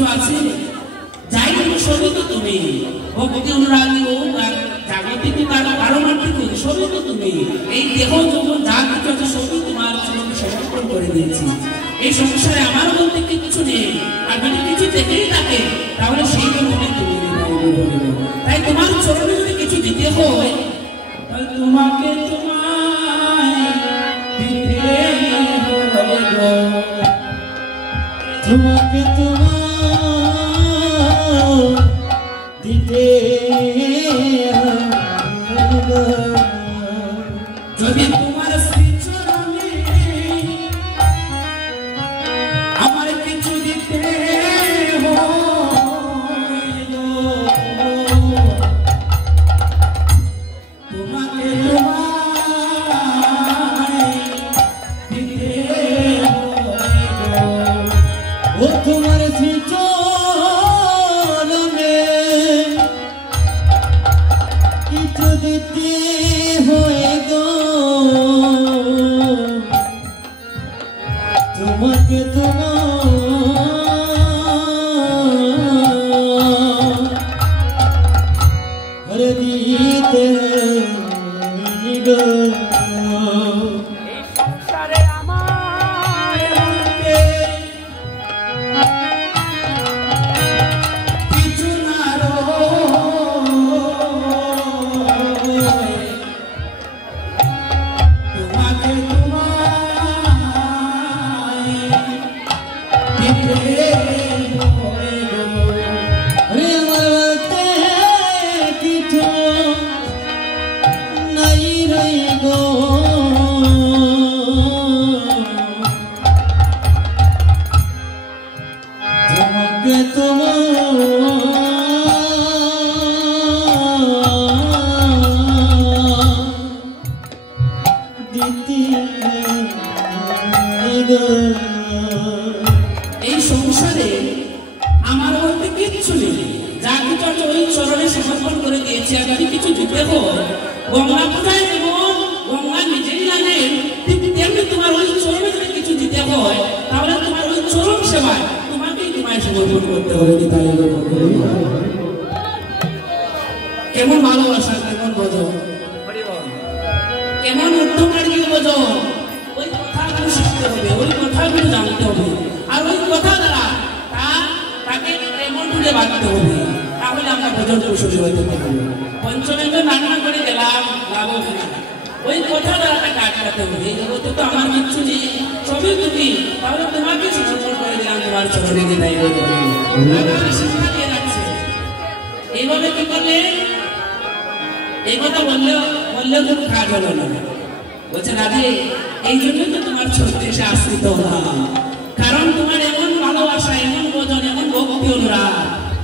কিছু আছে? যাই হোক সবই তো তুমি, ভক্তি অনুরাগী হোক আর জাগতিক আর পারমার্থিক হোক সবই তো তুমি। এই দেহ যখন যা কিছু আছে সবই তোমার চরণে সমর্পণ করে দিয়েছি। এই সংসারে আমার বলতে কিছু নেই, আর যদি কিছু থেকেই থাকে তাহলে সেই জন্য তুমি তাই তোমার চরণে যদি কিছু দিতে হয় তোমাকে তোমাকে দিতে যদি তোমার শ্রীচরণে আমার কিছু দিতে তোমাকে ও তোমার শ্রীচরণে কিছু দিতে হয়ে গো তোমাকে তোমার দিতে গো এই সংসারে আমার বলতে কিচ্ছু নেই, যা কিছু আছে ওই চরণে সমর্পণ করে দিয়েছি। আর যদি কিছু দিতে হয় গঙ্গা কোথায় এবং গঙ্গা নিজেই জানে, তেমনি তোমার ওই চরণে যদি কিছু দিতে হয় তাহলে তোমার ওই চরণ সেবায় তোমাকেই তোমায় সমর্পণ করতে হবে। কেমন ভালোবাসা, কেমন ভজন, কেমন উত্তমার্গীয় ভজন, ওই কথাগুলো শিখতে হবে, ওই কথাগুলো জানতে হবে, আর ওই কথা দ্বারা তাকে এমন তুলে বাঁধতে হবে, তাহলে আমরা ভজন কুশলী হইতে পারবো। পঞ্চমেন্দ্র রান্না করে গেলাম লাভ না, ওই কথা দ্বারা তাকে আটকাতে হবে। এই জগতে তো আমার কিচ্ছু নেই, সবই তুমি, তাহলে তোমাকে সমর্পণ করে দিলাম তোমার চরণে দিলাই শিক্ষা দিয়ে রাখছে। এইভাবে কি করলে এই কথা বললেও কোনো কাজ হলো না। বলছে রাধে, এই জন্য তো তোমার ছোট্ট এসে আশ্রিত হলাম, কারণ তোমার এমন ভালোবাসা, এমন ভজন, এমন ভক্তি অনুরাগ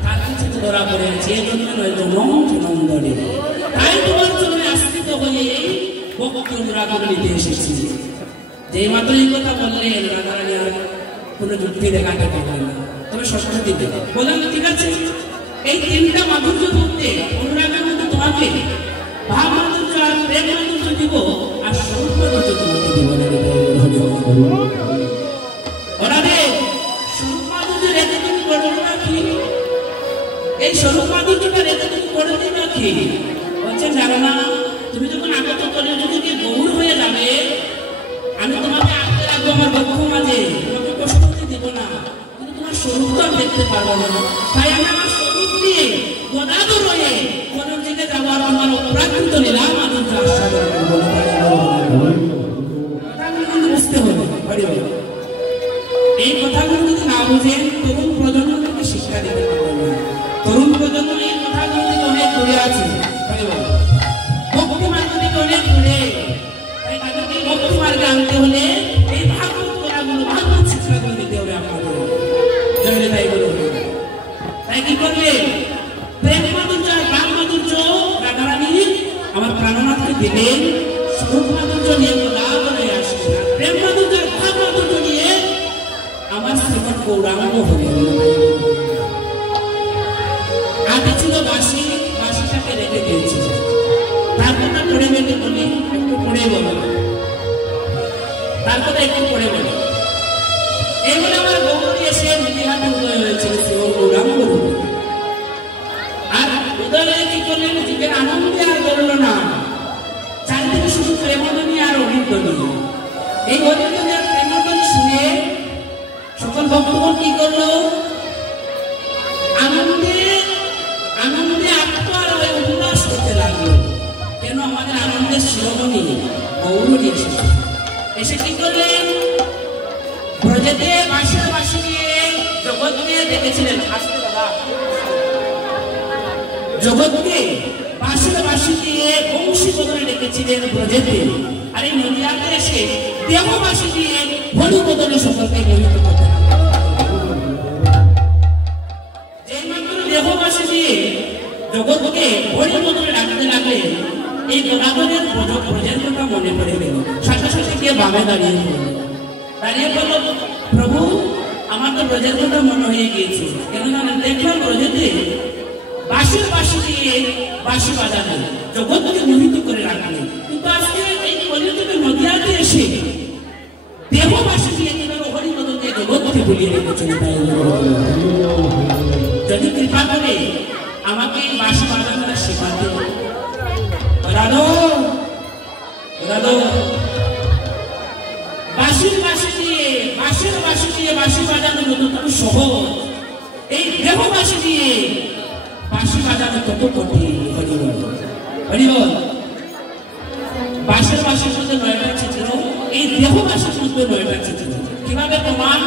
তার কাছে তো ধরা পড়ে আছে। এই জন্য নন্দনে তাই তোমার চরণে আশ্রিত হয়ে এই ভক্তি অনুরাগ নিতে এসেছি। যে মাত্র এই কথা বললেন রাধারানী আর কোনো যুক্তি দেখাতে পারলেন না, তবে সরস্বতী দেবে বললেন ঠিক আছে, এই তিনটা মাধুর্য মধ্যে অনুরাগের মধ্যে তোমাকে ভাব মাধুর্য আর প্রেম মাধুর্য দিব, আর স্বরূপ মাধুর্য তোমাকে দিব। ওরা রে স্বরূপ মাধুর্য রেখে তুমি করবে না কি? এই স্বরূপ মাধুর্যটা রেখে তুমি করবে না কি? বলছেন জানো না, তুমি যখন আগত করে যদি গৌর হয়ে যাবে, আমি তোমাকে আঁকতে রাখবো আমার বক্ষ মাঝে, তোমাকে কষ্ট দিব না, কিন্তু তোমার স্বরূপটা দেখতে পারবো না। তাই আমি আমার স্বরূপ দিয়ে গদাধর হয়ে কোন দিকে যাবো, আর আমার অপ্রাকৃত লীলা মাধুর্য আস্বাদন করবো। বুঝতে হবে, এই কথাগুলো যদি না বুঝেন তরুণ প্রজন্মকে শিক্ষা দিতে পারবেন না। তরুণ প্রজন্ম এই কথাগুলো থেকে অনেক দূরে আছে, ভক্তি মার্গ থেকে অনেক দূরে। তাই তাদেরকে ভক্তি মার্গে আনতে হলে এই ভাগবত কথাগুলো, ভাগবত শিক্ষাগুলো দিতে হবে আপনাদের। তাই বলুন, তাই কি করবে? প্রেম মাধুর্য আর প্রাণ মাধুর্য রাধারানী আমার প্রাণনাথকে দিলেন, স্বরূপ মাধুর্য নিয়ে লাভ হয়ে আসবে, প্রেম মাধুর্য আর ভাব মাধুর্য নিয়ে আমার শ্রীমৎ গৌরাঙ্গ হয়ে আগে ছিল বাসি, বাসিটাকে রেখে দিয়েছিল। তারপরটা পড়ে গেলে বলি, একটু পড়ে বলো, তারপরে একটু পড়ে বলো। এই বলে আমার গৌরী এসে মিলিহাটে উদয় হয়েছিল শ্রীমৎ করলেন যুগের আনন্দে আর বলল না, চারিদিকে শুধু প্রেমধ্বনি আর অভিধ্বনি। এই অভিধ্বনির প্রেমধ্বনি শুনে সকল ভক্তগণ কি করলো? আনন্দে আনন্দে আত্মার উল্লাস করতে লাগলো। কেন? আমাদের আনন্দের শিরোমণি গৌরী এসে কি করলেন? ব্রজেতে বাঁশির বাঁশি দিয়ে জগৎকে ডেকেছিলেন। জগৎকে বাঁশির বাঁশি দিয়ে বংশী বদলে ডেকেছিলেন ব্রজেতে। আর এই নদিয়াতে এসে দেহ বাঁশি দিয়ে হরি বদলে সকলকে মোহিত করতে দেহ বাঁশি দিয়ে জগৎকে হরি বদলে ডাকতে লাগলেন। এই গদাধরের ব্রজের কথা মনে পড়ে গেল। সাথে সাথে গিয়ে বামে দাঁড়িয়ে বলল, প্রভু আমার তো ব্রজের কথা মনে হয়ে গিয়েছে। কেন জানেন? দেখলাম ব্রজেতে বাঁশির বাঁশি দিয়ে বাঁশি বাজালেন, জগৎকে মোহিত করে রাখলেন। কিন্তু আজকে এই কলিযুগে নদিয়াতে এসে দেহ বাঁশি দিয়ে কিভাবে হরি বদলকে জগৎকে ভুলিয়ে রেখেছেন। যদি কৃপা করে আমাকে এই বাঁশি বাজানোটা শেখাতে বাঁশির বাঁশি দিয়ে বাঁশি বাজানো যতটুকু সহজ, এই দেহ বাঁশি দিয়ে বাঁশি বাজানো কত কঠিন। হরিবল। বাঁশের বাঁশির মধ্যে 9টা চিত্র, এই দেহ বাঁশির মধ্যে 9টা চিত্র। কিভাবে প্রমাণ?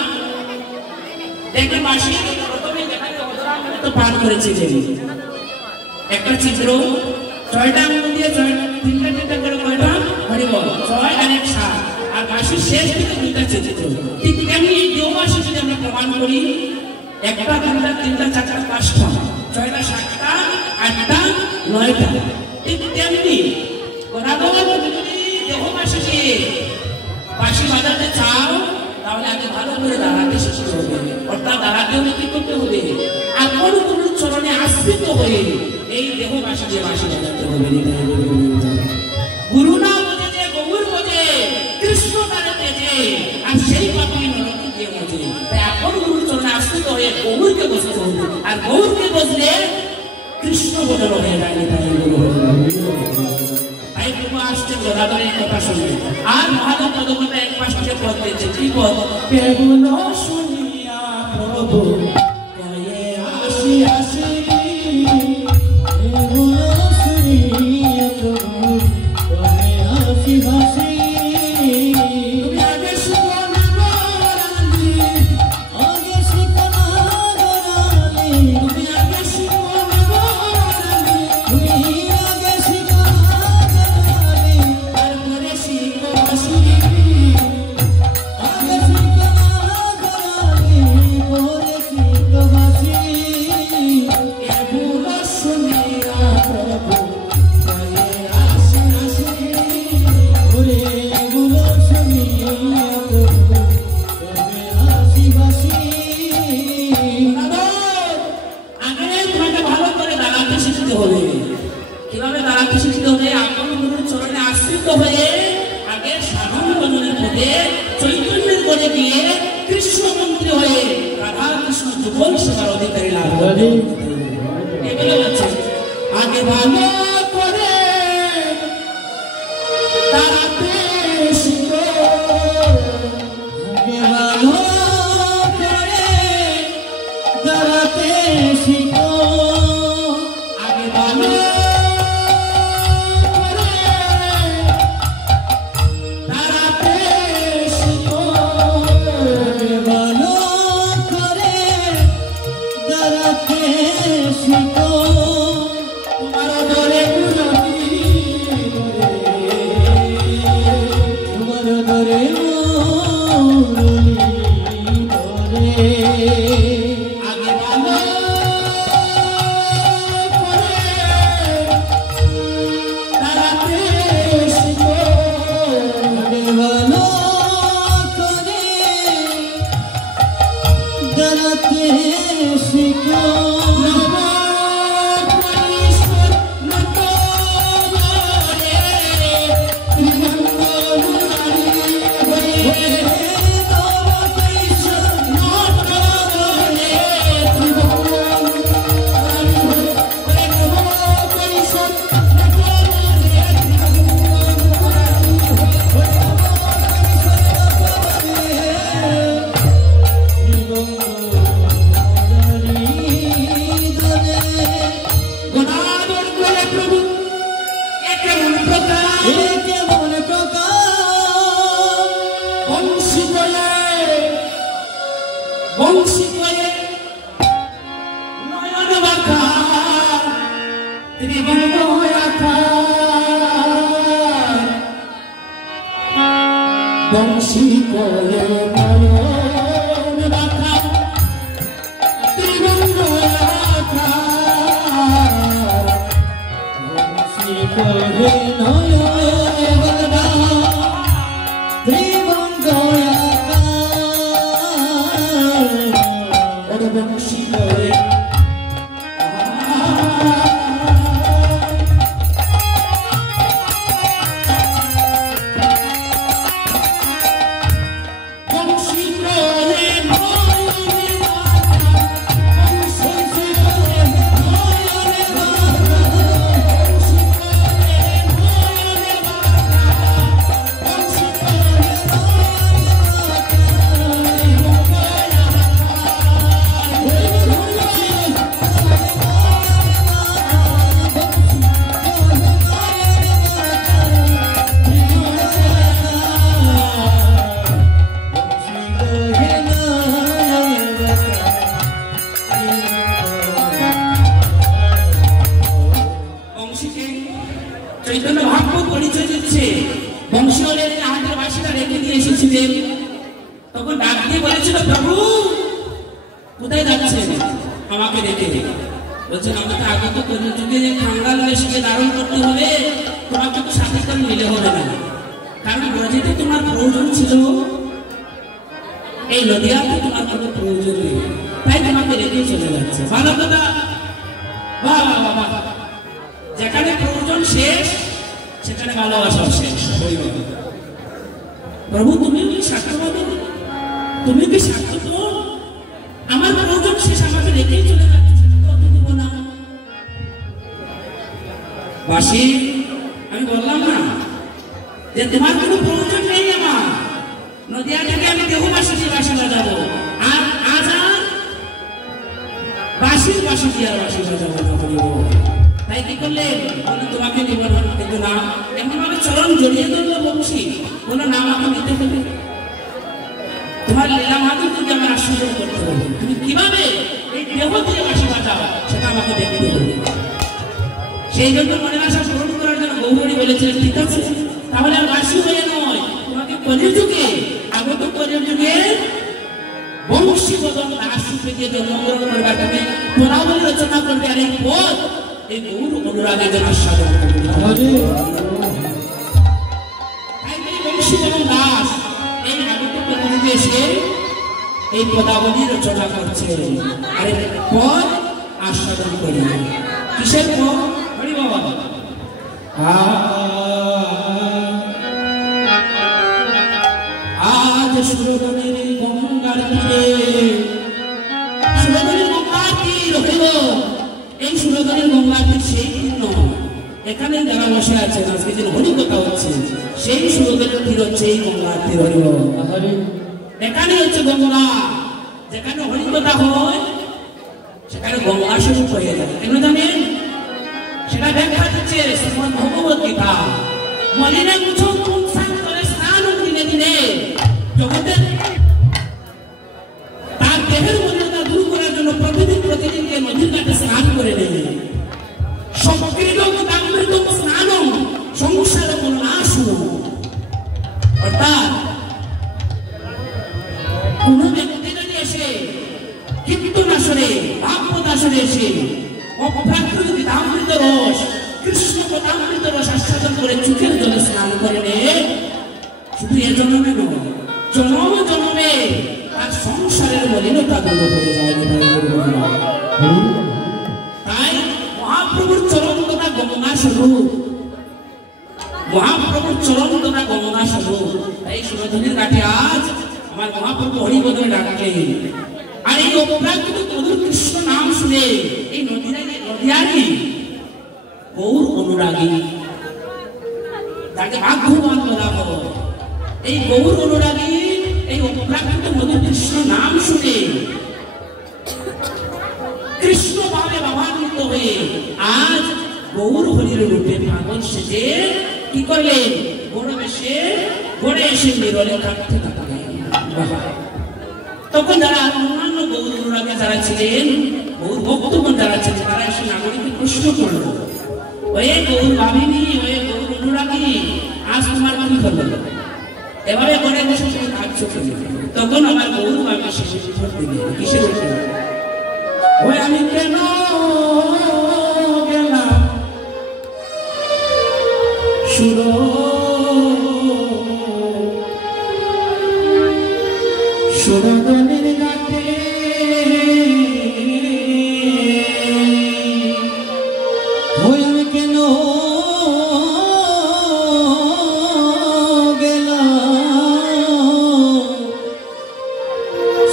দেখবে বাঁশি প্রথমে তো পার করেছিলেন একটা চিত্র, 6টা আঙুল দিয়ে 3টা করে কয়টা? হরিবল। 6 আর 1 7। আর বাঁশির শেষ দিকে 2টা চিত্র। ঠিক তেমনি এই দেহ বাঁশি যদি আমরা প্রমাণ করি, 1টা 2টা 3টা 4টা 5টা 6টা 7টা 8টা 9টা। ঠিক তেমনি যদি দেহ বাঁশি দিয়ে বাঁশি বাজাতে চাও, তাহলে আগে ভালো করে দাঁড়াতে শিখতে হবে। অর্থাৎ দাঁড়াতে হলে কি করতে হবে? আপন গুরুর চরণে আশ্রিত হয়ে এই দেহ বাঁশি দিয়ে বাঁশি বাজাতে হবে। গুরু না বোঝে যে গৌর বোঝে, কৃষ্ণ তারে তেজে, আর সেই পাপি নরকে গিয়ে বোঝে। তাই আপন গুরুর চরণে আশ্রিত হয়ে গৌরকে বসতে হবে। আর গৌরকে বসলে কৃষ্ণ বদল হয়ে যায়। তাই প্রভু আসছে গদাধরের কথা শুনবে। আর মহাদেব পদকথা 1 পাশে পদ দিয়েছে। কি পদ? কেবল শুনিয়া প্রভু কয়ে আসি আসি, কেবল শুনিয়া প্রভু কয়ে আসি আসি। তুমি আগে শুনো না গোরালি, আগে শিখনা গোরালি, তুমি আগে শুনো না গোরালি, তুমি আগে শিখনা গোরালি, তারপরে শিখো বাঁশি। আগে শিখনা গোরালি, পরে শিখো বাঁশি। কেবল শুনিয়া প্রভু কয়ে আসি আসি। ওরে গুলো শুনিয়া প্রভু কবে আসি বাসি। আগে তোমাকে ভালো করে দাঁড়াতে শিখতে হবে। কিভাবে দাঁড়াতে শিখতে হবে? আপন গুরুর চরণে আশ্রিত হয়ে আগে সাধারণ ভজনের পথে চৈতন্যের পদে গিয়ে কৃষ্ণ মন্ত্রী হয়ে রাধা কৃষ্ণ যুগল সেবার অধিকারী লাভ করবে। এগুলো হচ্ছে আগে ভালো করে দাঁড়াতে শিখো। আগে ভালো করে দাঁড়াতে শিখো। আগে ভালো করে দাঁড়াতে শিখো। আগে ভালো করে দাঁড়াতে শিখো। তোমার ধরে তোমার ধরে মুরলি ধরে। আগে ভালো করে দাঁড়াতে শিখো। আগে ভালো করে দাঁড়াতে শিখো। বংশী করে নয়ন বাঁকা ত্রিভঙ্গ আকার বংশী করে নয়ন বাঁকা ত্রিভঙ্গ আকার বংশী করে নয়ন বাঁকা ত্রিভঙ্গ আকার বংশী করে চৈতন্য ভাগবত পরিচয় দিচ্ছে বংশীওয়ালের হাতের বাসিটা রেখে দিয়ে এসেছিলেন তখন ডাক দিয়ে বলেছিল প্রভু কোথায় যাচ্ছেন আমাকে রেখে বলছেন আমাকে আগত কলির যুগে যে খাঙ্গাল বেশকে ধারণ করতে হবে তোমাকে তো সাথে করে নিলে হবে না কারণ ব্রজেতে তোমার প্রয়োজন ছিল এই নদিয়াতে তোমার কোনো প্রয়োজন নেই তাই তোমাকে রেখে চলে যাচ্ছে ভালো কথা বাহ বাহ বাহ যেখানে প্রয়োজন শেষ সেখানে ভালোবাসা শেষ প্রভু তুমি কি স্বার্থবাদী তুমি কি স্বার্থ আমার প্রয়োজন শেষ আমাকে রেখেই চলে যাচ্ছে সেটা তো অত দেব না বাসি আমি বললাম না যে তোমার কোনো প্রয়োজন নেই আমার নদিয়া থেকে আমি দেহবাসী দিয়ে বাসা বাজাবো আর আজ আর বাসির বাসি দিয়ে আর বাসি বাজাবো তাই কি করলেন বলে তোমাকে নিবন্ধন কিন্তু না এমন ভাবে চরণ জড়িয়ে ধরলো বংশী বলো না আমাকে নিতে হবে তোমার লীলা মাধুর্যকে আমার আশ্বাসন করতে হবে তুমি কিভাবে এই দেহ দিয়ে বাসি বাজাও সেটা আমাকে দেখতে হবে সেই জন্য মনে আশা পূরণ করার জন্য গৌরী বলেছিলেন ঠিক আছে তাহলে আর বাসি হয়ে নয় তোমাকে কলির যুগে আগত কলির যুগে বংশী বদন দাস থেকে জন্মগ্রহণ করবে তুমি তোরাবলী রচনা করবে আর এই পথ এই গৌর অনুরাগে যেন আস্বাদন করবে বংশী বদন দাস এই আগত কলির যুগে এসে এই পদাবলী রচনা করছে আর এই পথ আস্বাদন করবে কিসের পথ হরি বাবা আজ সুরধনের গঙ্গার তীরে সুরধনের গঙ্গার তীর হইল এই সুরধনের গঙ্গার তীর সেই তীর এখানে যারা বসে আছেন আজকে যে হরি কথা হচ্ছে সেই সুরধনের তীর হচ্ছে এই গঙ্গার তীর হইল এখানে হচ্ছে গঙ্গা যেখানে হরি কথা হয় সেখানে গঙ্গা শুরু হয়ে যায় কেন জানেন সেটা ব্যাখ্যা দিচ্ছে শ্রীমদ্ ভগবত গীতা মলিনে মুছো পুংসাং করে স্নান দিনে দিনে জগতের তার দেহের মলিনতা দূর করার জন্য প্রতিদিনকে নদীর ঘাটে স্নান করে নেয় সমগ্রীত স্নান সংসার নাশ অর্থাৎ কোন ব্যক্তি যদি এসে কীর্তনাসনে ভাগবতাসনে এসে অপ্রাকৃত গীতামৃত রস কৃষ্ণ গীতামৃত রস আস্বাদন করে চোখের জলে স্নান করে শুধু এ জন্মে নয় জন্ম জন্মে তার সংসারের মলিনতা দূর হয়ে যায় তাই মহাপ্রভুর চরণ তথা গঙ্গা স্বরূপ মহাপ্রভুর চরণ তথা গঙ্গা স্বরূপ তাই সুরধনীর কাঠে আজ আমার মহাপ্রভু হরিবদনে ডাকলেন আর এই অপ্রাকৃত মধুর কৃষ্ণ নাম শুনে এই নদিয়ারি গৌর অনুরাগী তাকে ভাগ্যবান বলা হলো এই গৌর অনুরাগী এই অপ্রাকৃত মধুর কৃষ্ণ নাম শুনে কৃষ্ণ ভাবে ভাবান্বিত হয়ে আজ গৌর হরির রূপে পাগল সেজে কি করলেন গৌর বেশে ঘরে এসে নিরলে কাটতে থাকলেন তখন যারা অন্যান্য গৌর অনুরাগী যারা ছিলেন, গৌর ভক্তগণ যারা ছিলেন, তারা এসে নাগরিককে প্রশ্ন করল, ওয়ে গৌর ভাবিনী, ওয়ে গৌর অনুরাগী, আজ তোমার কি হলো? এভাবে ঘরে বসে তুমি কাঁদছো কেন? তখন আমার গৌর ভাবি শেষে উত্তর দিলেন, কিসের উত্তর? ওই আমি কেন গেলাম সুরধনের ঘাটে, ওই আমি কেন গেলাম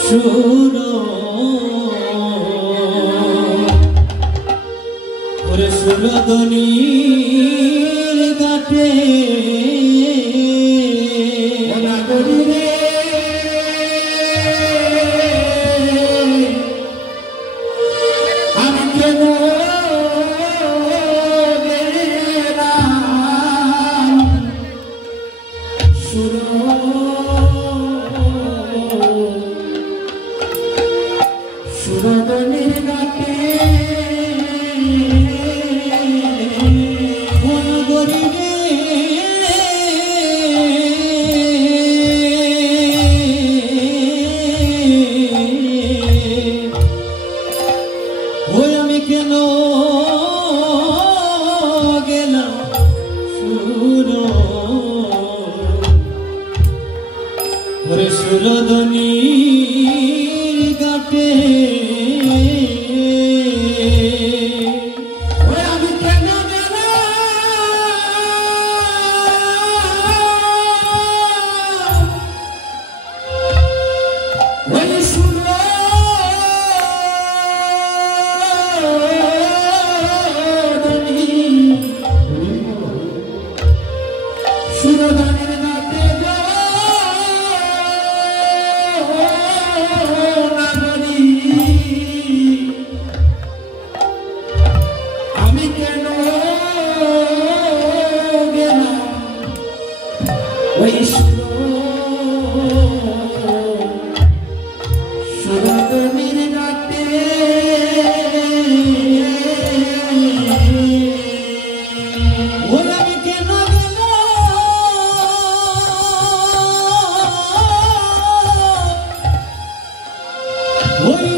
সুরধনীর ঘাটে, আমি কেন গেলাম সুরধনীর ঘাটে, কেন গেলাম সুরধনীর ঘাটে, আমি কেন গেলাম ওই সুরধনের ঘাটে আমি কেন গেলাম ওই সুরধনের ঘাটে, ওই আমি কেন গেলাম ওই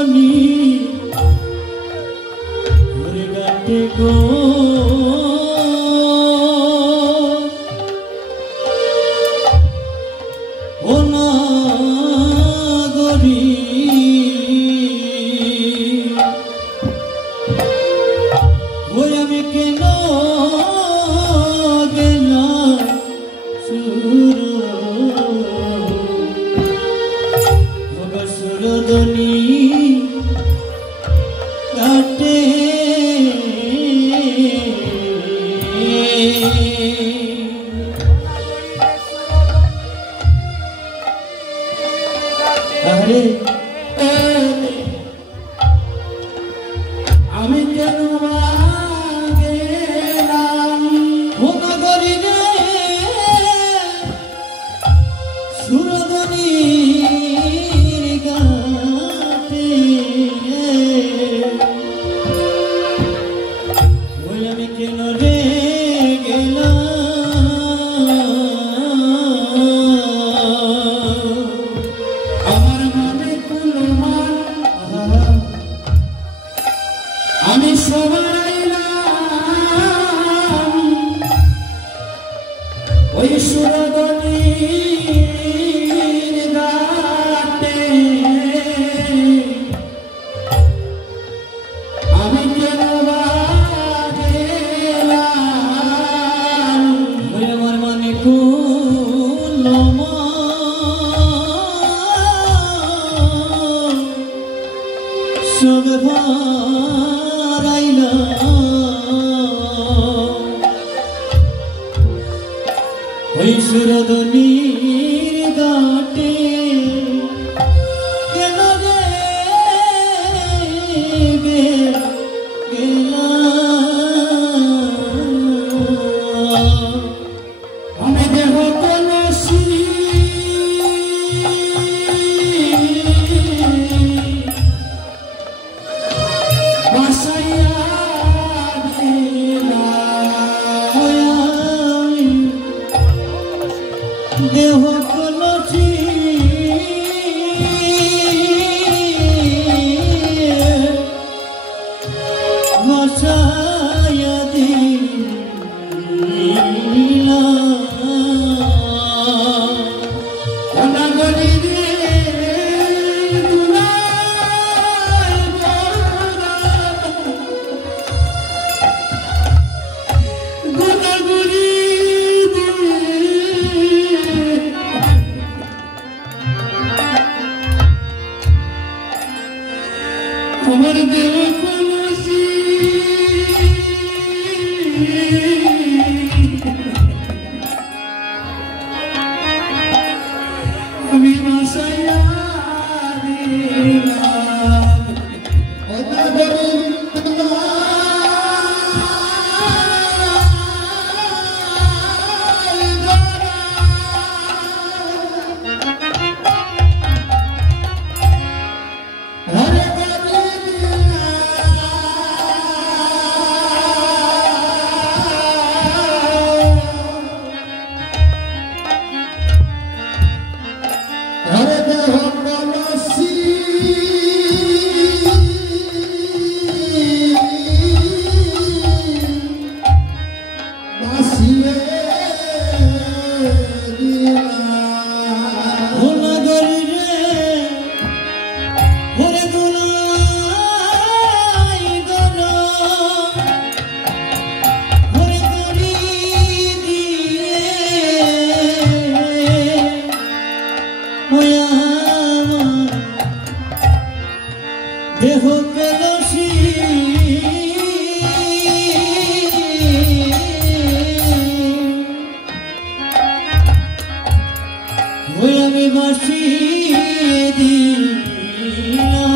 সুরধনীর ঘাটে গো, ও নাগরী, ওই আমি কেন গেলাম সুরধনী ঘাটে, আরে আমি কেন গেলাম ও নগরী রে সুরধনীর ঘাটে, ওই আমি কেন রে গেলাম, আমার মনে কুলমান আমি সবাইলাম ওই সুরধনীর ঘাটে, আমি কেন গেলাম ওই আমার মনে কুলমান সব হারাইলাম ওই সুরধনীর ঘাটে, কেন রে গেলাম দেহ কলসি ভাষায়া দিলা অনাগরি রে আমার দেহ কলসি আমি ভাষায়া দিলাম অনাগরি দেহ কলসি ওই আমি বাসি দিলাম